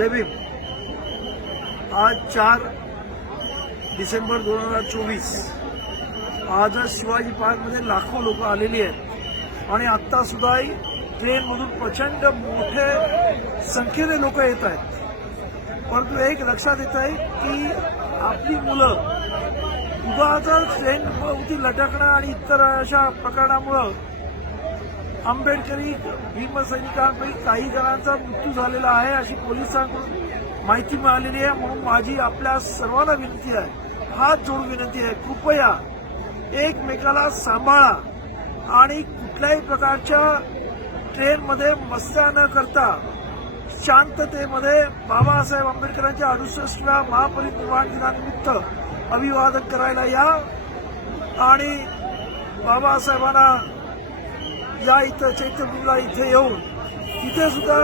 जय भीम आज चार डिसेंबर दोन हजार चोवीस आजच शिवाजी पार्कमध्ये लाखो लोक आलेली आहेत. आणि आत्तासुद्धाही ट्रेनमधून प्रचंड मोठे संख्येने लोक येत आहेत. परंतु एक लक्षात येत आहे की आपली मुलं उगाच ट्रेनवरती लटकणं आणि इतर अशा प्रकरणामुळं आंबेडकरी भीमसैनिकांपैकी काही जणांचा मृत्यू झालेला आहे अशी पोलिसांकडून माहिती मिळालेली आहे. म्हणून माझी आपल्या सर्वांना विनंती आहे. हात जोडून विनंती आहे. कृपया एकमेकाला सांभाळा. आणि कुठल्याही प्रकारच्या ट्रेनमध्ये मस्त्या न करता शांततेमध्ये बाबासाहेब आंबेडकरांच्या अडुसष्टव्या महापरिनिर्वाण दिनानिमित्त अभिवादन करायला या. आणि बाबासाहेबांना या इथं चैत्यभूमीला इथे येऊन तिथे सुद्धा